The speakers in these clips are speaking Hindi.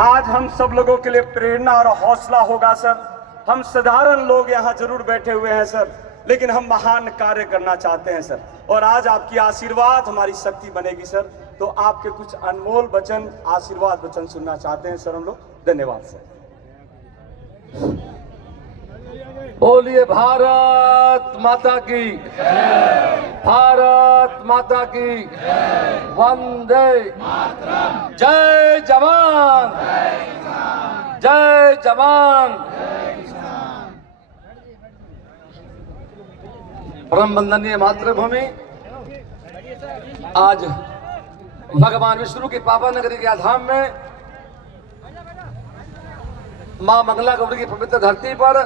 आज हम सब लोगों के लिए प्रेरणा और हौसला होगा सर। हम साधारण लोग यहाँ जरूर बैठे हुए हैं सर, लेकिन हम महान कार्य करना चाहते हैं सर। और आज आपकी आशीर्वाद हमारी शक्ति बनेगी सर। तो आपके कुछ अनमोल वचन, आशीर्वाद वचन सुनना चाहते हैं सर हम लोग। धन्यवाद सर। बोलिए भारत माता की, भारत माता की, वंदे जय जवान, जय जवान। परम वंदनीय मातृभूमि, आज भगवान विष्णु की पावन नगरी के आधाम में मां मंगला गौरी की पवित्र धरती पर,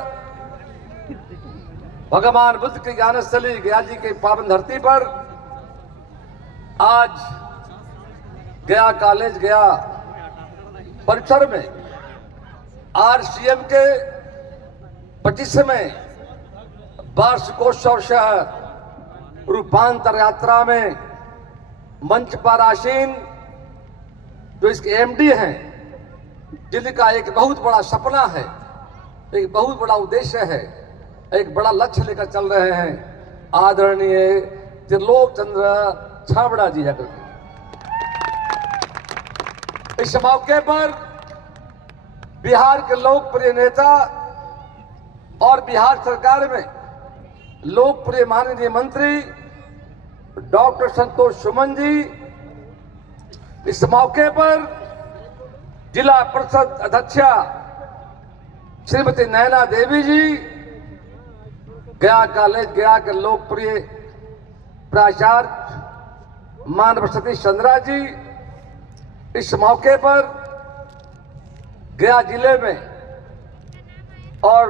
भगवान बुद्ध की ज्ञानस्थली गया जी की पावन धरती पर आज गया कॉलेज, गया परिसर में आरसीएम के 25वें वार्षिकोत्सव सह रूपांतर यात्रा में मंच पर आसीन जो इसके एमडी हैं, जिनका एक बहुत बड़ा सपना है, एक बहुत बड़ा उद्देश्य है, एक बड़ा लक्ष्य लेकर चल रहे हैं, आदरणीय त्रिलोक चंद्र छाबड़ा जी जाकर। इस मौके पर बिहार के लोकप्रिय नेता और बिहार सरकार में लोकप्रिय माननीय मंत्री डॉक्टर संतोष सुमन जी, इस मौके पर जिला परिषद अध्यक्षा श्रीमती नैना देवी जी, गया कॉलेज गया के लोकप्रिय प्राचार्य मानव सतीश चंद्रा जी, इस मौके पर गया जिले में और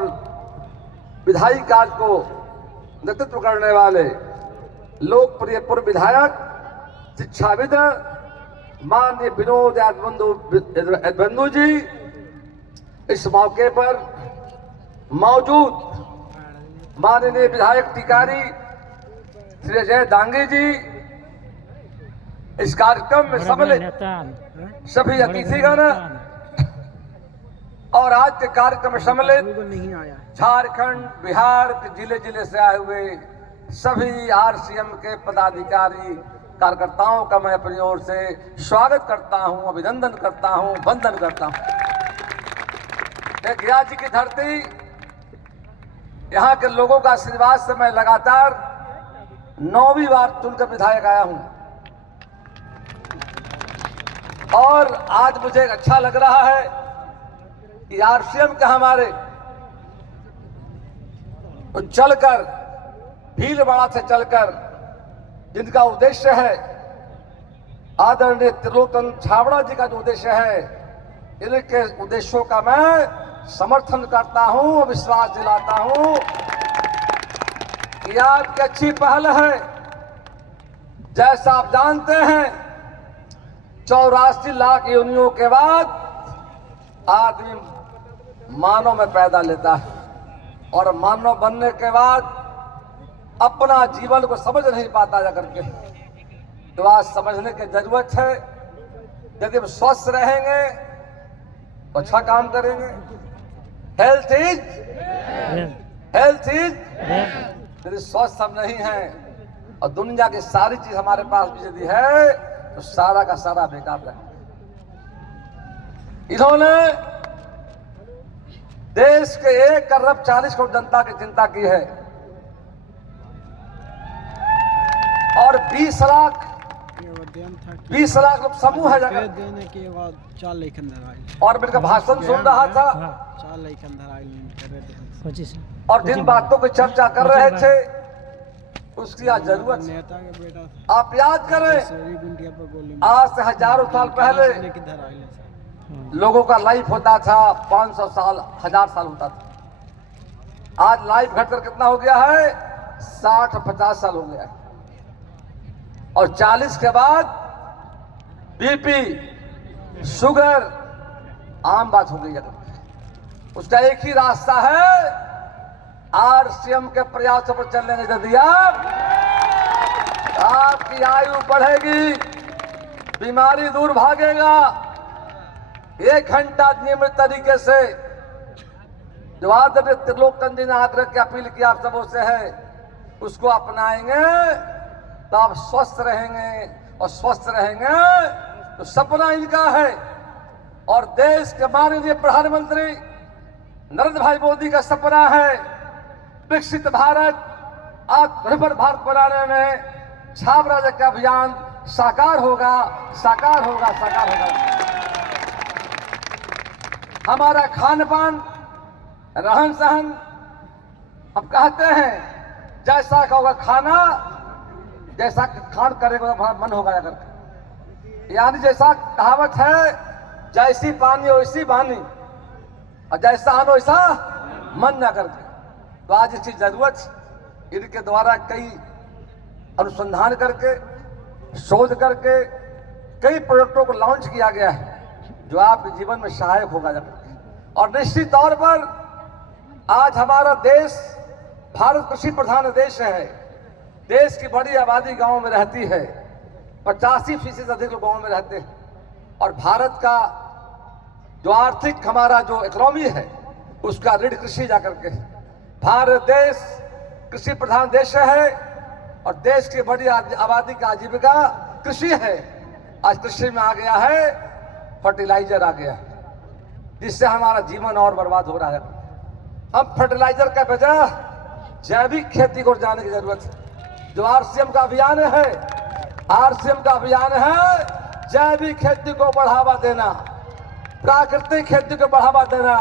विधायी कार्य को नेतृत्व करने वाले लोकप्रिय पूर्व विधायक, शिक्षाविद माननीय विनोद यादव जी, इस मौके पर मौजूद माननीय विधायक टिकारी श्री अजय दांगे जी, इस कार्यक्रम में सम्मिलित सभी अतिथिगण और आज के कार्यक्रम में सम्मिलित झारखंड, बिहार के जिले जिले से आए हुए सभी आरसीएम के पदाधिकारी, कार्यकर्ताओं का मैं अपनी ओर से स्वागत करता हूं, अभिनंदन करता हूं, वंदन करता हूं। गया जी की धरती, यहाँ के लोगों का आशीर्वाद से मैं लगातार 9वीं बार चुनकर विधायक आया हूं और आज मुझे अच्छा लग रहा है कि आरसीएम के हमारे चलकर, भीलवाड़ा से चलकर, जिनका उद्देश्य है आदरणीय त्रिलोक चंद्र छाबड़ा जी का जो उद्देश्य है, इनके उद्देश्यों का मैं समर्थन करता हूं, विश्वास दिलाता हूं कि आपकी अच्छी पहल है। जैसा आप जानते हैं 84 लाख योनियों के बाद आदमी मानव में पैदा लेता है और मानव बनने के बाद अपना जीवन को समझ नहीं पाता जाकर के। तो आज समझने की जरूरत है। यदि हम स्वस्थ रहेंगे तो अच्छा काम करेंगे। हेल्थ इज यदि स्वस्थ हम नहीं हैं और दुनिया की सारी चीज हमारे पास भी यदि है तो सारा का सारा बेकार है। इन्होंने देश के 1 अरब 40 करोड़ जनता की चिंता की है और 20 लाख लोग समूह है जगह देने के बाद 4 लेखन धराई और मेरे का भाषण सुन रहा था 4 लेखन धराई और जिन बातों की चर्चा कर रहे थे उसकी आज जरूरत है। नेता के बेटा आप याद करें, गुंडिया पर गोली आज से हजारों साल पहले की धराई लोगों का लाइफ होता था 500 साल, 1000 साल होता था। आज लाइफ घटकर कितना हो गया है? 60-50 साल हो गया है और 40 के बाद बीपी, शुगर आम बात हो गई है। उसका एक ही रास्ता है, आरसीएम के प्रयासों पर चलने के यदि आपकी आयु बढ़ेगी, बीमारी दूर भागेगा, 1 घंटा नियमित तरीके से जो आदरणीय त्रिलोकचंद जी ने आग्रह की अपील की आप सबों से है, उसको अपनाएंगे तो आप स्वस्थ रहेंगे, और स्वस्थ रहेंगे तो सपना इनका है और देश के माननीय प्रधानमंत्री नरेंद्र भाई मोदी का सपना है विकसित भारत, आत्मनिर्भर भारत बनाने में छाबड़ा का अभियान साकार होगा, साकार होगा, साकार होगा। हमारा खान पान, रहन सहन, हम कहते हैं जैसा का होगा खाना, जैसा खान करेगा तो मन होगा अगर, यानी जैसा कहावत है जैसी पानी वैसी वाणी, और जैसा अन्न वैसा मन न करके। तो आज इसकी जरूरत, इनके द्वारा कई अनुसंधान करके, शोध करके कई प्रोडक्टों को लॉन्च किया गया है जो आपके जीवन में सहायक होगा। और निश्चित तौर पर आज हमारा देश भारत कृषि प्रधान देश है। देश की बड़ी आबादी गांव में रहती है, 85% अधिक लोग गांव में रहते हैं, और भारत का जो आर्थिक हमारा जो इकोनॉमी है उसका रीढ़ कृषि जाकर के। भारत देश कृषि प्रधान देश है और देश की बड़ी आबादी का आजीविका कृषि है। आज कृषि में आ गया है फर्टिलाइजर आ गया है, जिससे हमारा जीवन और बर्बाद हो रहा है। अब फर्टिलाइजर का बजाय जैविक खेती को जाने की जरूरत है। जो आरसीएम का अभियान है, आरसीएम का अभियान है जैविक खेती को बढ़ावा देना, प्राकृतिक खेती को बढ़ावा देना।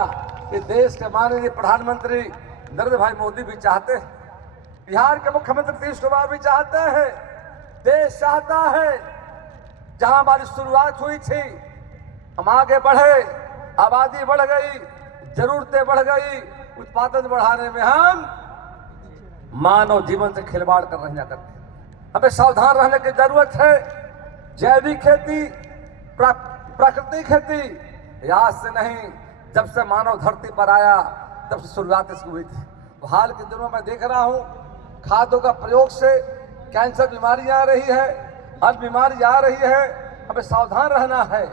ये देश के माननीय प्रधानमंत्री नरेंद्र भाई मोदी भी चाहते हैं, बिहार के मुख्यमंत्री नीतीश कुमार भी चाहते हैं। देश चाहता है जहां हमारी शुरुआत हुई थी हम आगे बढ़े, आबादी बढ़ गई, जरूरतें बढ़ गई, उत्पादन बढ़ाने में हम मानव जीवन से खिलवाड़ कर रहे हैं। हमें सावधान रहने की जरूरत है। जैविक खेती, प्राकृतिक खेती आज से नहीं, जब से मानव धरती पर आया तब से शुरुआत इसकी हुई थी। तो हाल के दिनों में देख रहा हूँ खादों का प्रयोग से कैंसर बीमारी आ रही है, अन्य बीमारी आ रही है। हमें सावधान रहना है।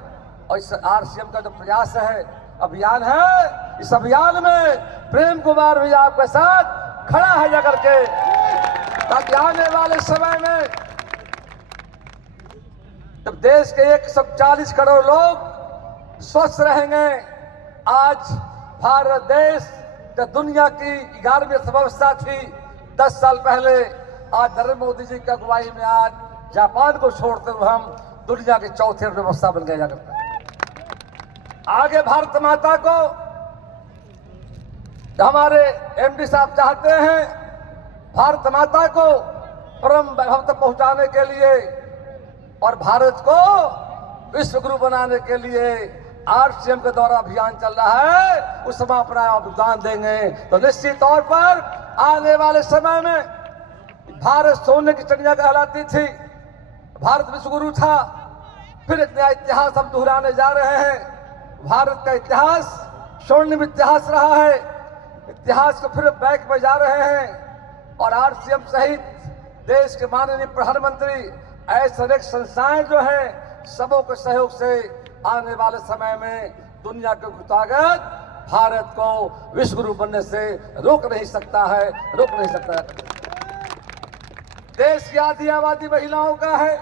और इस आरसीएम का जो प्रयास है, अभियान है, इस अभियान में प्रेम कुमार भी आपके साथ खड़ा है जाकर के, ताकि आने वाले समय में जब देश के 140 करोड़ लोग स्वस्थ रहेंगे। आज भारत देश जो दुनिया की 11वीं अर्थव्यवस्था थी 10 साल पहले, आज नरेंद्र मोदी जी की अगुवाई में आज जापान को छोड़ते हुए हम दुनिया की 4थी अर्थव्यवस्था बन गए जाकर। आगे भारत माता को हमारे एमडी साहब चाहते हैं, भारत माता को परम वैभव तक पहुंचाने के लिए और भारत को विश्व गुरु बनाने के लिए आरसीएम के द्वारा अभियान चल रहा है, उस समय अपना योगदान देंगे। तो निश्चित तौर पर आने वाले समय में भारत सोने की चिड़िया कहलाती थी, भारत विश्व गुरु था। फिर एक नया इतिहास हम दोहराने जा रहे हैं। भारत का इतिहास स्वर्णिम इतिहास रहा है, इतिहास को फिर बैक में जा रहे हैं। और आरसीएम सहित देश के माननीय प्रधानमंत्री ऐसे अनेक संस्थाएं जो हैं, सबों के सहयोग से आने वाले समय में दुनिया के ताकत भारत को विश्व गुरु बनने से रोक नहीं सकता है, रोक नहीं सकता है। देश की आधी आबादी महिलाओं का है।